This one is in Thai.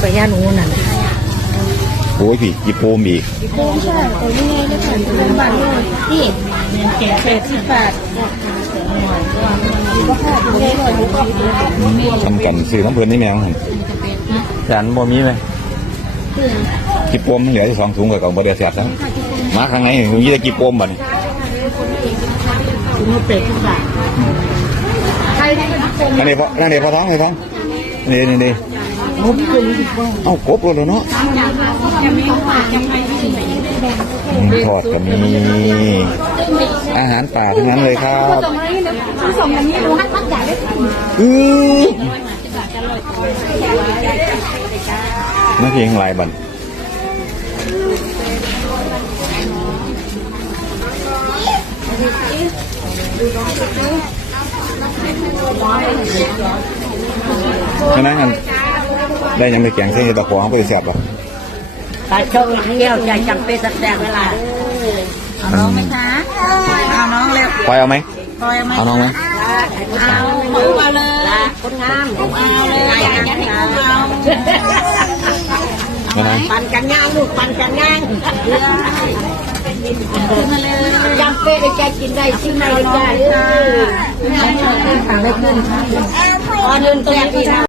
ใบยาหนูนั่นโอ้ยพี่จิโปมอีกโอ้ใช่ตัวนี้ไงได้ผ่านเป็นบาทเลยนี่แก่แปดสิบบาทก็ห้าตัวนี้หน่อยก็ทำกันซื้อน้ำเพลินนี่แมวหันจานบ่มีไหมจิโปมเหลืออยู่สองถุงกับกล่องบ่ได้เสียบทั้งมาข้างในมีแต่จิโปมบัดนี้ถุงละแปดสิบบาทใครได้เป็นคนนั่นเดี๋ยวพอนั่นเดี๋ยวพอท้องเลยท้องนี่นี่นี่ ผมเป็นอีกบ้างเอ้ากบเลยเนาะทอดก็มีอาหารป่าทั้งนั้นเลยครับส่งอย่างนี้ดูให้พักใหญ่ได้อือน่าเพียงหลายบันฉะนั้นกัน ได้ยังไม่แกงเส้นตะขวางไปเสียบอะปลาชงเที่ยวใจจำเป็นสักแดงเวลาเอาน้องไหมคะเอาน้องเร็วปล่อยเอาไหมปล่อยไหมเอาน้องไหมเอาเอาเลยคนงามเอาเลยกันยังเอาไม่นะปันกันย่างลูกปันกันย่างจำเป็นได้ใจกินได้ชิมได้ได้เออทางได้ขึ้นพอเดินตัวนี้